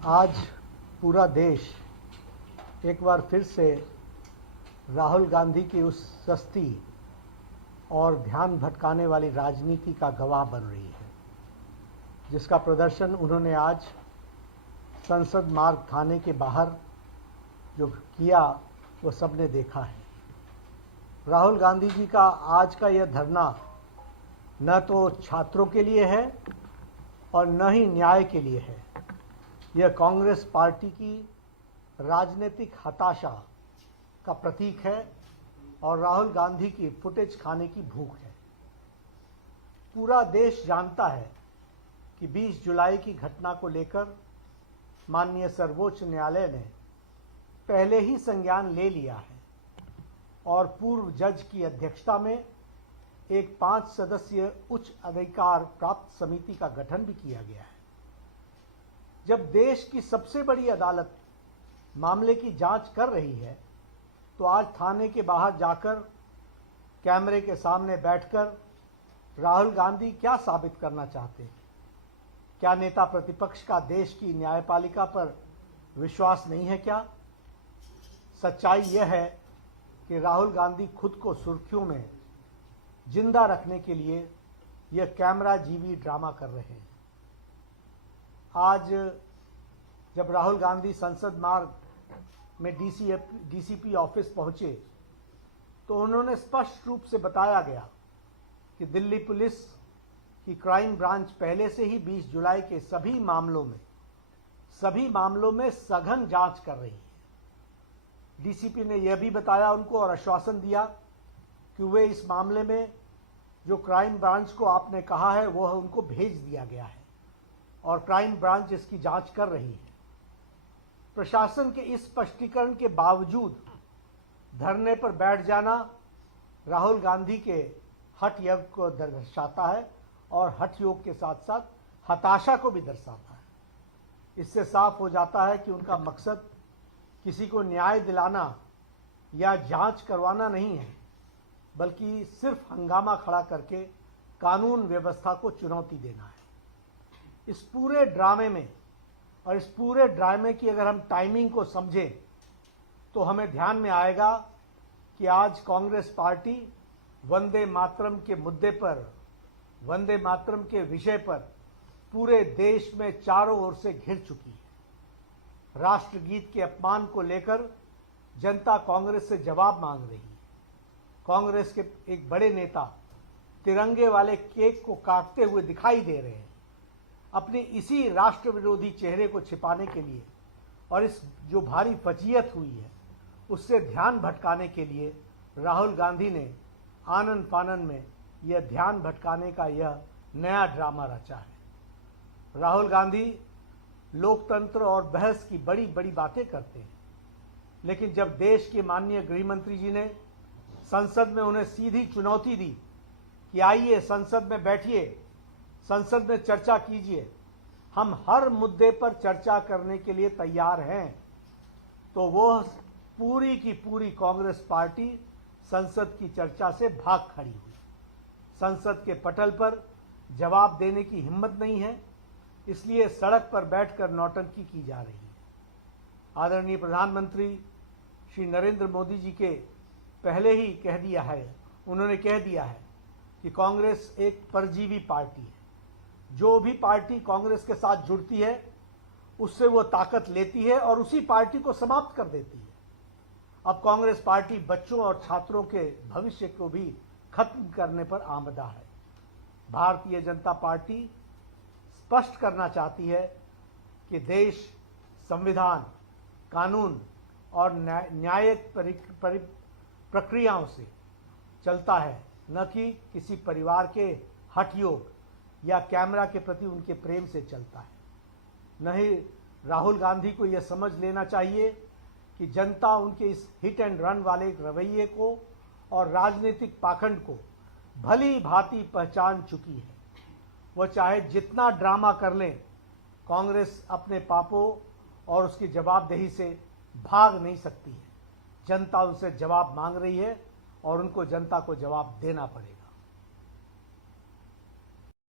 आज पूरा देश एक बार फिर से राहुल गांधी की उस सस्ती और ध्यान भटकाने वाली राजनीति का गवाह बन रही है, जिसका प्रदर्शन उन्होंने आज संसद मार्ग थाने के बाहर जो किया वो सबने देखा है। राहुल गांधी जी का आज का यह धरना न तो छात्रों के लिए है और न ही न्याय के लिए है। यह कांग्रेस पार्टी की राजनीतिक हताशा का प्रतीक है और राहुल गांधी की फुटेज खाने की भूख है। पूरा देश जानता है कि 20 जुलाई की घटना को लेकर माननीय सर्वोच्च न्यायालय ने पहले ही संज्ञान ले लिया है और पूर्व जज की अध्यक्षता में एक 5 सदस्यीय उच्च अधिकार प्राप्त समिति का गठन भी किया गया है। जब देश की सबसे बड़ी अदालत मामले की जांच कर रही है, तो आज थाने के बाहर जाकर कैमरे के सामने बैठकर राहुल गांधी क्या साबित करना चाहते हैं? क्या नेता प्रतिपक्ष का देश की न्यायपालिका पर विश्वास नहीं है क्या? सच्चाई यह है कि राहुल गांधी खुद को सुर्खियों में जिंदा रखने के लिए यह कैमरा जीवी ड्रामा कर रहे हैं। आज जब राहुल गांधी संसद मार्ग में डीसीपी ऑफिस पहुंचे, तो उन्होंने स्पष्ट रूप से बताया गया कि दिल्ली पुलिस की क्राइम ब्रांच पहले से ही 20 जुलाई के सभी मामलों में सघन जांच कर रही है। डीसीपी ने यह भी बताया उनको और आश्वासन दिया कि वे इस मामले में जो क्राइम ब्रांच को आपने कहा है वह उनको भेज दिया गया है और क्राइम ब्रांच इसकी जांच कर रही है। प्रशासन के इस स्पष्टीकरण के बावजूद धरने पर बैठ जाना राहुल गांधी के हठ योग को दर्शाता है और हठ योग के साथ साथ हताशा को भी दर्शाता है। इससे साफ हो जाता है कि उनका मकसद किसी को न्याय दिलाना या जांच करवाना नहीं है, बल्कि सिर्फ हंगामा खड़ा करके कानून व्यवस्था को चुनौती देना है। इस पूरे ड्रामे में और इस पूरे ड्रामे की अगर हम टाइमिंग को समझें तो हमें ध्यान में आएगा कि आज कांग्रेस पार्टी वंदे मातरम के मुद्दे पर, वंदे मातरम के विषय पर पूरे देश में चारों ओर से घिर चुकी है। राष्ट्रगीत के अपमान को लेकर जनता कांग्रेस से जवाब मांग रही है। कांग्रेस के एक बड़े नेता तिरंगे वाले केक को काटते हुए दिखाई दे रहे हैं, अपने इसी राष्ट्र विरोधी चेहरे को छिपाने के लिए और इस जो भारी फजीयत हुई है उससे ध्यान भटकाने के लिए राहुल गांधी ने आनन फानन में यह ध्यान भटकाने का यह नया ड्रामा रचा है। राहुल गांधी लोकतंत्र और बहस की बड़ी बड़ी बातें करते हैं, लेकिन जब देश के माननीय गृह मंत्री जी ने संसद में उन्हें सीधी चुनौती दी कि आइए संसद में बैठिए, संसद में चर्चा कीजिए, हम हर मुद्दे पर चर्चा करने के लिए तैयार हैं, तो वो पूरी की पूरी कांग्रेस पार्टी संसद की चर्चा से भाग खड़ी हुई। संसद के पटल पर जवाब देने की हिम्मत नहीं है, इसलिए सड़क पर बैठकर नौटंकी की जा रही है। आदरणीय प्रधानमंत्री श्री नरेंद्र मोदी जी के पहले ही उन्होंने कह दिया है कि कांग्रेस एक परजीवी पार्टी है। जो भी पार्टी कांग्रेस के साथ जुड़ती है उससे वो ताकत लेती है और उसी पार्टी को समाप्त कर देती है। अब कांग्रेस पार्टी बच्चों और छात्रों के भविष्य को भी खत्म करने पर आमदा है। भारतीय जनता पार्टी स्पष्ट करना चाहती है कि देश संविधान, कानून और न्यायिक प्रक्रियाओं से चलता है, न कि किसी परिवार के हठयोग या कैमरा के प्रति उनके प्रेम से चलता है। नहीं, राहुल गांधी को यह समझ लेना चाहिए कि जनता उनके इस हिट एंड रन वाले रवैये को और राजनीतिक पाखंड को भली भांति पहचान चुकी है। वह चाहे जितना ड्रामा कर लें, कांग्रेस अपने पापों और उसकी जवाबदेही से भाग नहीं सकती है। जनता उनसे जवाब मांग रही है और उनको जनता को जवाब देना पड़ेगा।